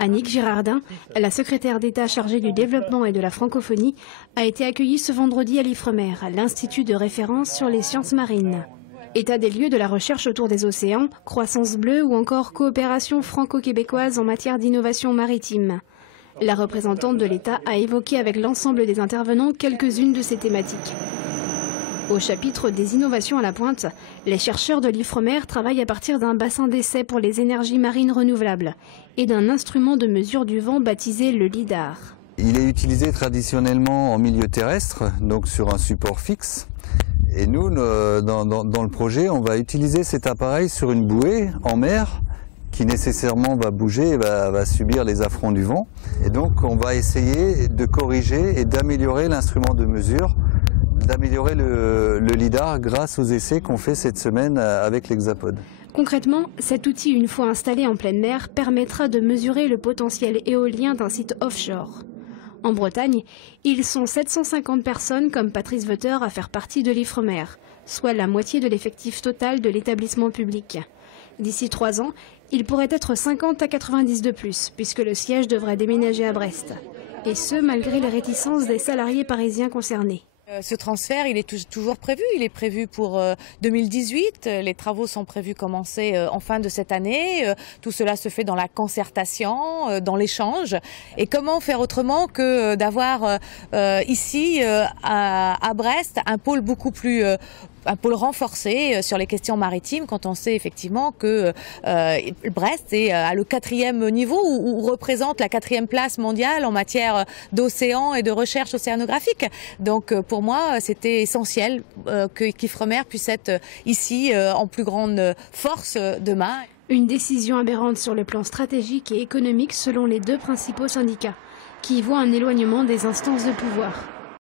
Annick Girardin, la secrétaire d'État chargée du développement et de la francophonie, a été accueillie ce vendredi à l'Ifremer, à l'Institut de référence sur les sciences marines. État des lieux de la recherche autour des océans, croissance bleue ou encore coopération franco-québécoise en matière d'innovation maritime. La représentante de l'État a évoqué avec l'ensemble des intervenants quelques-unes de ces thématiques. Au chapitre des innovations à la pointe, les chercheurs de l'Ifremer travaillent à partir d'un bassin d'essai pour les énergies marines renouvelables et d'un instrument de mesure du vent baptisé le LIDAR. Il est utilisé traditionnellement en milieu terrestre, donc sur un support fixe. Et nous, dans le projet, on va utiliser cet appareil sur une bouée en mer qui nécessairement va bouger et va subir les affronts du vent. Et donc on va essayer de corriger et d'améliorer l'instrument de mesure, d'améliorer le LIDAR grâce aux essais qu'on fait cette semaine avec l'Hexapod. Concrètement, cet outil, une fois installé en pleine mer, permettra de mesurer le potentiel éolien d'un site offshore. En Bretagne, ils sont 750 personnes comme Patrice Veuter à faire partie de l'Ifremer, soit la moitié de l'effectif total de l'établissement public. D'ici 3 ans, il pourrait être 50 à 90 de plus, puisque le siège devrait déménager à Brest. Et ce, malgré les réticences des salariés parisiens concernés. Ce transfert, il est toujours prévu. Il est prévu pour 2018. Les travaux sont prévus commencer en fin de cette année. Tout cela se fait dans la concertation, dans l'échange. Et comment faire autrement que d'avoir ici, à Brest, un pôle beaucoup plus... un pôle renforcé sur les questions maritimes quand on sait effectivement que Brest est à le 4e niveau ou représente la 4e place mondiale en matière d'océan et de recherche océanographique. Donc pour moi c'était essentiel qu'Ifremer puisse être ici en plus grande force demain. Une décision aberrante sur le plan stratégique et économique selon les 2 principaux syndicats, qui voient un éloignement des instances de pouvoir.